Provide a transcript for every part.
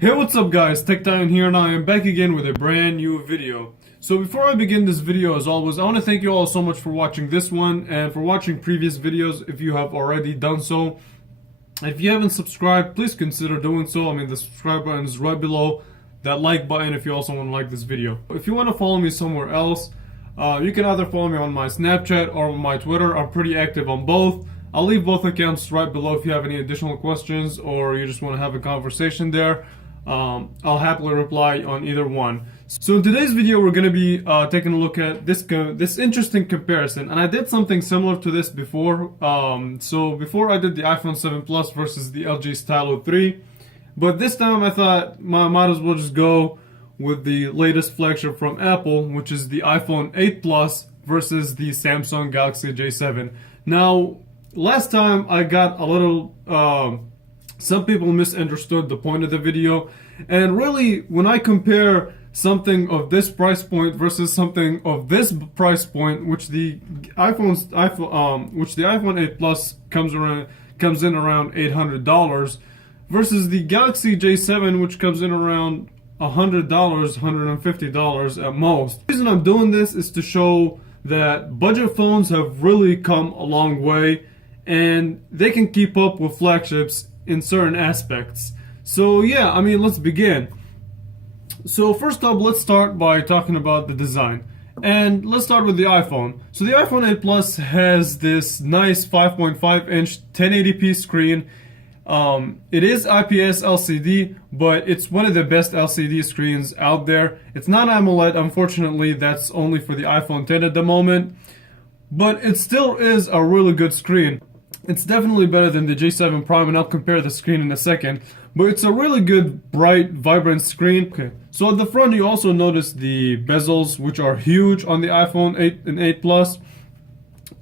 Hey, what's up guys, TechTitan here and I am back again with a brand new video. So before I begin this video, as always, I want to thank you all so much for watching this one and for watching previous videos if you have already done so. If you haven't subscribed, please consider doing so. I mean, the subscribe button is right below that like button if you also want to like this video. If you want to follow me somewhere else, you can either follow me on my Snapchat or on my Twitter. I'm pretty active on both. I'll leave both accounts right below if you have any additional questions or you just want to have a conversation there. I'll happily reply on either one. So in today's video, we're going to be taking a look at this interesting comparison, and I did something similar to this before. So before I did the iPhone 7 Plus versus the LG Stylo 3, but this time I thought I might as well just go with the latest flagship from Apple, which is the iPhone 8 Plus versus the Samsung Galaxy J7. Now, last time I got a little some people misunderstood the point of the video, and really when I compare something of this price point versus something of this price point, which the iPhone 8 Plus comes in around $800, versus the Galaxy J7, which comes in around $100, $150 at most. The reason I'm doing this is to show that budget phones have really come a long way and they can keep up with flagships in certain aspects. So yeah, I mean, let's begin. So first up, let's start by talking about the design. And let's start with the iPhone. So the iPhone 8 Plus has this nice 5.5-inch 1080p screen. It is IPS LCD, but it's one of the best LCD screens out there. It's not AMOLED, unfortunately. That's only for the iPhone 10 at the moment, but it still is a really good screen. It's definitely better than the J7 Prime, and I'll compare the screen in a second, but it's a really good, bright, vibrant screen. Okay. So at the front you also notice the bezels, which are huge on the iPhone 8 and 8 Plus,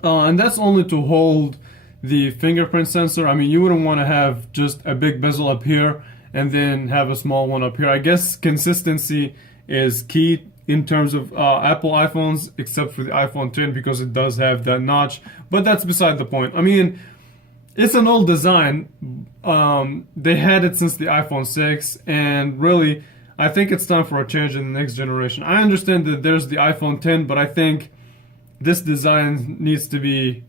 and that's only to hold the fingerprint sensor. I mean, you wouldn't want to have just a big bezel up here and then have a small one up here. I guess consistency is key in terms of Apple iPhones, except for the iPhone 10 because it does have that notch, but that's beside the point. I mean, it's an old design. They had it since the iPhone 6, and really, I think it's time for a change in the next generation. I understand that there's the iPhone 10, but I think this design needs to be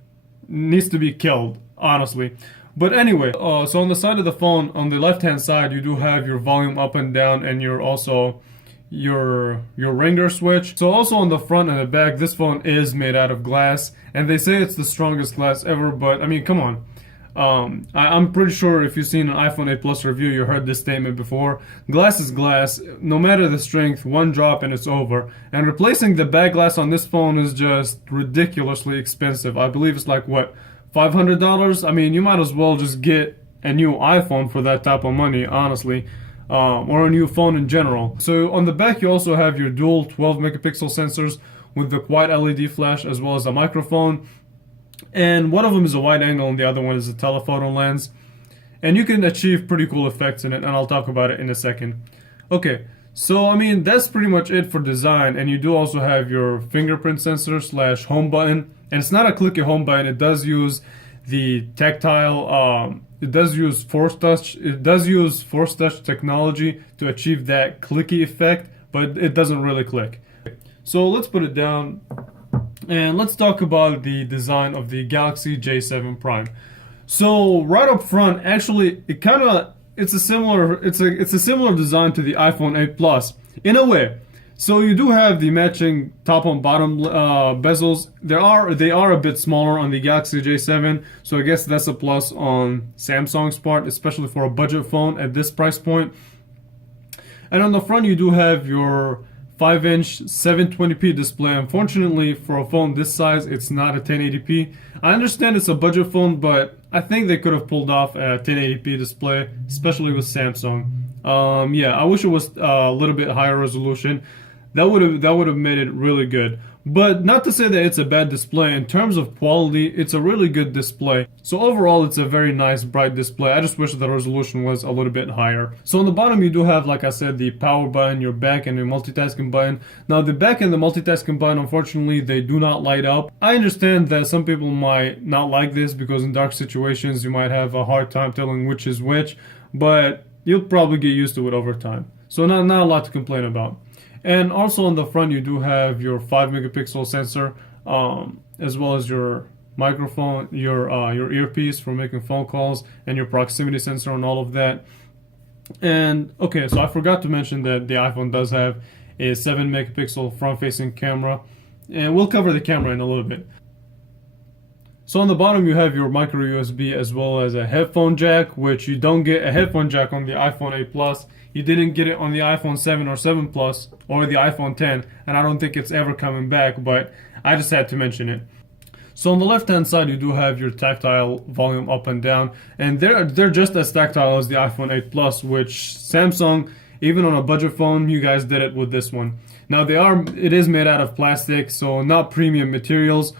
killed, honestly. But anyway, so on the side of the phone, on the left-hand side, you do have your volume up and down, and your ringer switch. So also on the front and the back, this phone is made out of glass, and they say it's the strongest glass ever, but I mean, come on. I'm pretty sure if you've seen an iPhone 8 Plus review, you heard this statement before. Glass is glass, no matter the strength, one drop and it's over. And replacing the back glass on this phone is just ridiculously expensive. I believe it's like, what, $500? I mean, you might as well just get a new iPhone for that type of money, honestly. Or a new phone in general. So on the back you also have your dual 12 megapixel sensors with the quad LED flash as well as a microphone, and one of them is a wide angle and the other one is a telephoto lens, and you can achieve pretty cool effects in it, and I'll talk about it in a second. Okay, so I mean, that's pretty much it for design, and you do also have your fingerprint sensor slash home button, and it's not a clicky home button. It does use the tactile it does use force touch technology to achieve that clicky effect, but it doesn't really click. So let's put it down and let's talk about the design of the Galaxy J7 Prime. So right up front, actually, it's a similar design to the iPhone 8 Plus in a way. So you do have the matching top and bottom bezels. They are a bit smaller on the Galaxy J7, so I guess that's a plus on Samsung's part, especially for a budget phone at this price point. And on the front you do have your 5-inch 720p display. Unfortunately, for a phone this size, it's not a 1080p. I understand it's a budget phone, but I think they could have pulled off a 1080p display, especially with Samsung. Yeah, I wish it was a little bit higher resolution. That would have made it really good. But not to say that it's a bad display. In terms of quality, it's a really good display. So overall, it's a very nice, bright display. I just wish the resolution was a little bit higher. So on the bottom, you do have, like I said, the power button, your back, and your multitasking button. Now, the back and the multitasking button, unfortunately, they do not light up. I understand that some people might not like this because in dark situations, you might have a hard time telling which is which. But you'll probably get used to it over time. So not a lot to complain about. And also on the front, you do have your 5 megapixel sensor, as well as your microphone, your earpiece for making phone calls, and your proximity sensor and all of that. And okay, so I forgot to mention that the iPhone does have a 7 megapixel front-facing camera, and we'll cover the camera in a little bit. So on the bottom you have your micro USB as well as a headphone jack, which you don't get a headphone jack on the iPhone 8 Plus. You didn't get it on the iPhone 7 or 7 Plus or the iPhone 10, and I don't think it's ever coming back, but I just had to mention it. So on the left hand side you do have your tactile volume up and down, and they're just as tactile as the iPhone 8 Plus, which Samsung, even on a budget phone, you guys did it with this one. Now it is made out of plastic, so not premium materials,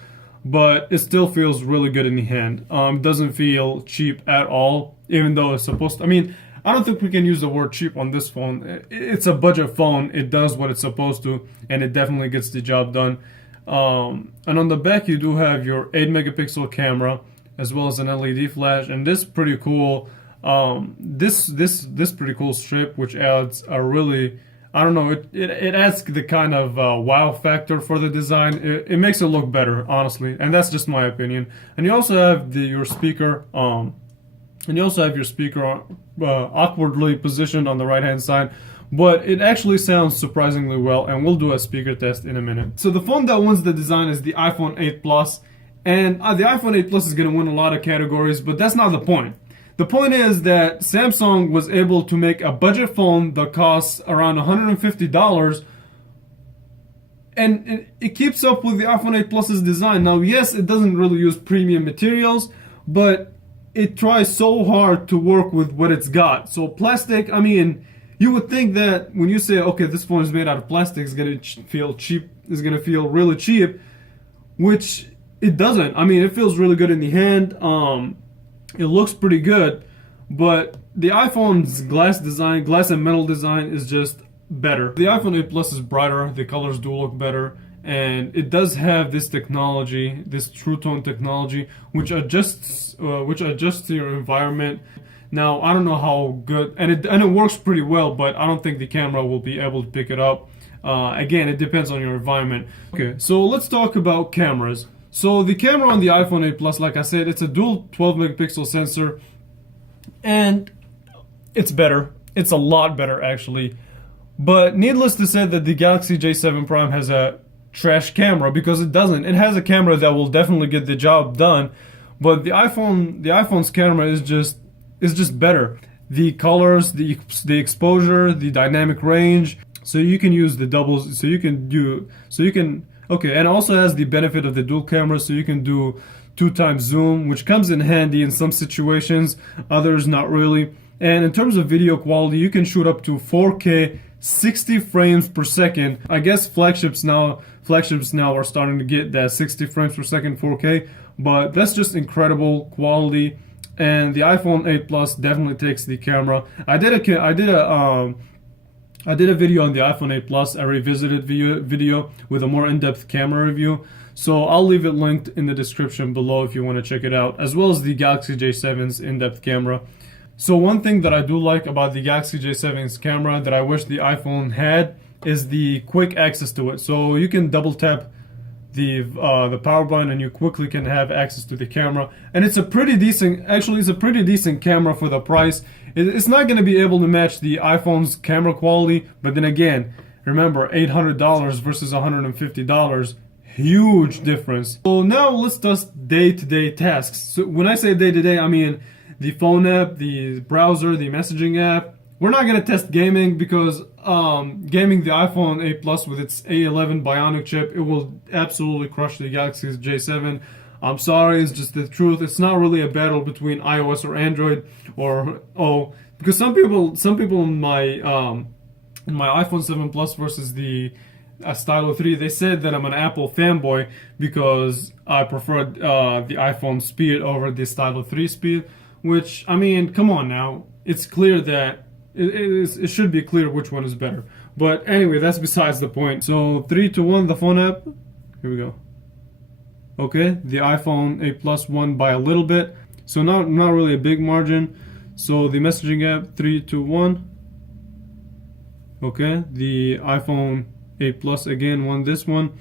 but it still feels really good in the hand. Doesn't feel cheap at all, even though it's supposed to. I mean, I don't think we can use the word cheap on this phone. It's a budget phone. It does what it's supposed to, and it definitely gets the job done. And on the back, you do have your 8 megapixel camera, as well as an LED flash, and this pretty cool. This pretty cool strip, which adds a really, I don't know, it adds the kind of wow factor for the design. It makes it look better, honestly, and that's just my opinion. And you also have your speaker, awkwardly positioned on the right hand side, but it actually sounds surprisingly well, and we'll do a speaker test in a minute. So the phone that wins the design is the iPhone 8 Plus, and the iPhone 8 Plus is going to win a lot of categories, but that's not the point. The point is that Samsung was able to make a budget phone that costs around $150, and it keeps up with the iPhone 8 Plus's design. Now, yes, it doesn't really use premium materials, but it tries so hard to work with what it's got. So plastic, I mean, you would think that when you say, okay, this phone is made out of plastic, it's gonna feel cheap, it's gonna feel really cheap, which it doesn't. I mean, it feels really good in the hand. It looks pretty good, but the iPhone's glass and metal design is just better. The iPhone 8 Plus is brighter, the colors do look better, and it does have this technology, this True Tone technology, which adjusts to your environment. Now, I don't know how good, and it works pretty well, but I don't think the camera will be able to pick it up. Again, it depends on your environment. Okay, so let's talk about cameras. So the camera on the iPhone 8 Plus, like I said, it's a dual 12 megapixel sensor, and it's better. It's a lot better, actually. But needless to say that the Galaxy J7 Prime has a trash camera, because it doesn't. It has a camera that will definitely get the job done, but the iPhone's camera is just better. The colors, the exposure, the dynamic range. So you can use the doubles. Okay, and also has the benefit of the dual camera, so you can do 2x zoom, which comes in handy in some situations, others not really. And in terms of video quality, you can shoot up to 4K 60 frames per second. I guess flagships now are starting to get that 60 frames per second 4K, but that's just incredible quality. And the iPhone 8 Plus definitely takes the camera. I did a video on the iPhone 8 Plus, a revisited video with a more in-depth camera review. So I'll leave it linked in the description below if you want to check it out, as well as the Galaxy J7's in-depth camera. So one thing that I do like about the Galaxy J7's camera that I wish the iPhone had is the quick access to it. So you can double tap the power button and you quickly can have access to the camera, and it's a pretty decent camera for the price. It's not going to be able to match the iPhone's camera quality, but then again, remember, $800 versus $150, huge difference. So now let's test day-to-day tasks. So when I say day-to-day, I mean the phone app, the browser, the messaging app. We're not going to test gaming, because gaming the iPhone 8 Plus with its A11 Bionic chip, it will absolutely crush the Galaxy J7. I'm sorry, it's just the truth. It's not really a battle between iOS or Android, because some people in my iPhone 7 Plus versus the Stylo 3, they said that I'm an Apple fanboy because I preferred the iPhone speed over the Stylo 3 speed, which, I mean, come on now. It's clear that it should be clear which one is better. But anyway, that's besides the point. So 3 to 1, the phone app. Here we go. Okay, the iPhone 8 Plus won by a little bit, so not really a big margin. So the messaging app, 3, 2, 1. Okay, the iPhone 8 Plus again won this one.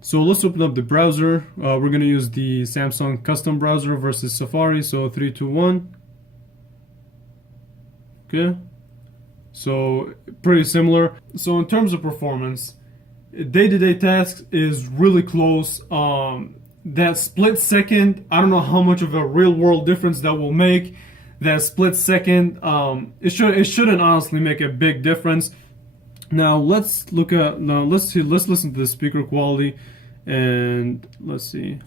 So let's open up the browser. We're gonna use the Samsung custom browser versus Safari. So 3, 2, 1. Okay, so pretty similar. So in terms of performance, day-to-day tasks is really close. That split second, I don't know how much of a real-world difference that will make. That split second, it shouldn't honestly make a big difference. Now let's listen to the speaker quality, and let's see.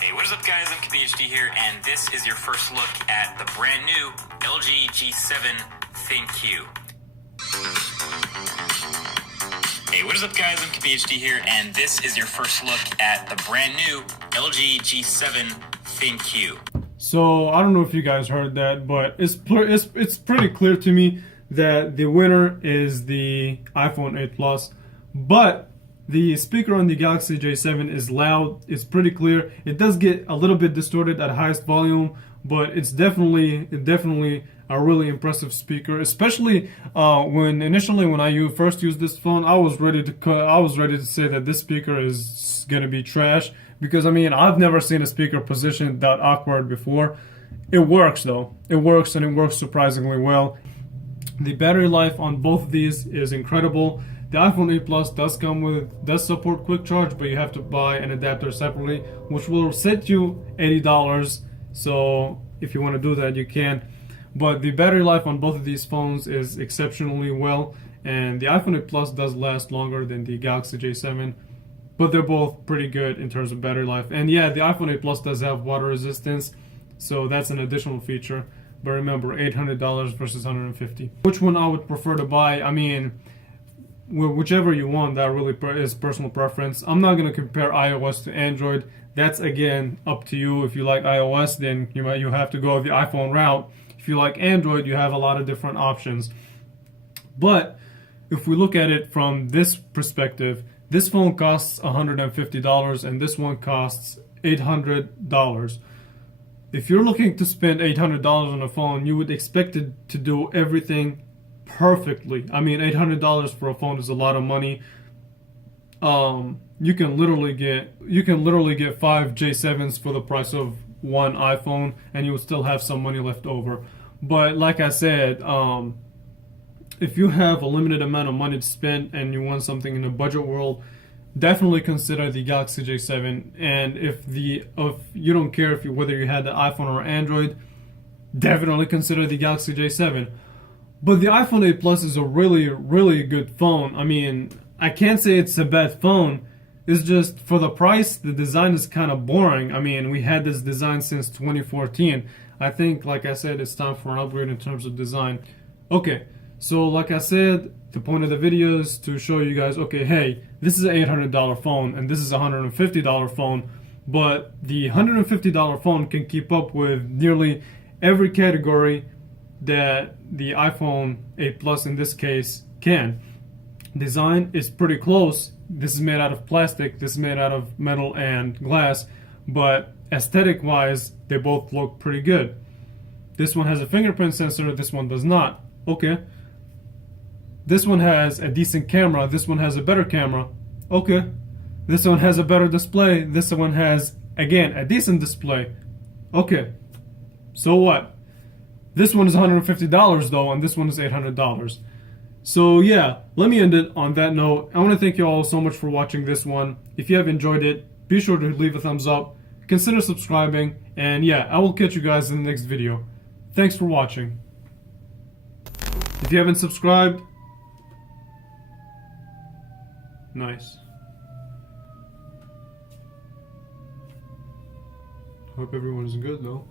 Hey, what is up guys, I'm KPHD here, and this is your first look at the brand new LG G7 ThinQ. Hey, what is up guys, I'm KPHD here, and this is your first look at the brand new LG G7 ThinQ. So I don't know if you guys heard that, but it's pretty clear to me that the winner is the iPhone 8 Plus. But the speaker on the Galaxy J7 is loud. It's pretty clear. It does get a little bit distorted at highest volume, but it's definitely a really impressive speaker. Especially when I first used this phone, I was ready to say that this speaker is gonna be trash. Because, I mean, I've never seen a speaker positioned that awkward before. It works, though. It works, and it works surprisingly well. The battery life on both of these is incredible. The iPhone 8 Plus does support quick charge, but you have to buy an adapter separately, which will set you $80. So if you want to do that, you can. But the battery life on both of these phones is exceptionally well, and the iPhone 8 Plus does last longer than the Galaxy J7. But they're both pretty good in terms of battery life. And yeah, the iPhone 8 Plus does have water resistance, so that's an additional feature. But remember, $800 versus $150. Which one I would prefer to buy? I mean, whichever you want, that really is personal preference. I'm not going to compare iOS to Android. That's, again, up to you. If you like iOS, then you have to go the iPhone route. If you like Android, you have a lot of different options. But if we look at it from this perspective, this phone costs $150 and this one costs $800. If you're looking to spend $800 on a phone, you would expect it to do everything perfectly. I mean, $800 for a phone is a lot of money. You can literally get 5 J7s for the price of one iPhone, and you would still have some money left over. But like I said, if you have a limited amount of money to spend and you want something in the budget world, definitely consider the Galaxy J7. And if you don't care whether you had the iPhone or Android, definitely consider the Galaxy J7. But the iPhone 8 Plus is a really, really good phone. I mean, I can't say it's a bad phone. It's just, for the price, the design is kind of boring. I mean, we had this design since 2014. I think, like I said, it's time for an upgrade in terms of design. Okay. So like I said, the point of the video is to show you guys, okay, hey, this is an $800 phone and this is a $150 phone, but the $150 phone can keep up with nearly every category that the iPhone 8 Plus in this case can. Design is pretty close. This is made out of plastic, this is made out of metal and glass, but aesthetic wise, they both look pretty good. This one has a fingerprint sensor, this one does not. Okay. This one has a decent camera, this one has a better camera. Okay. This one has a better display, this one has, again, a decent display. Okay. So what? This one is $150 though, and this one is $800. So yeah, let me end it on that note. I want to thank you all so much for watching this one. If you have enjoyed it, be sure to leave a thumbs up, consider subscribing, and yeah, I will catch you guys in the next video. Thanks for watching. If you haven't subscribed, nice. Hope everyone is good though.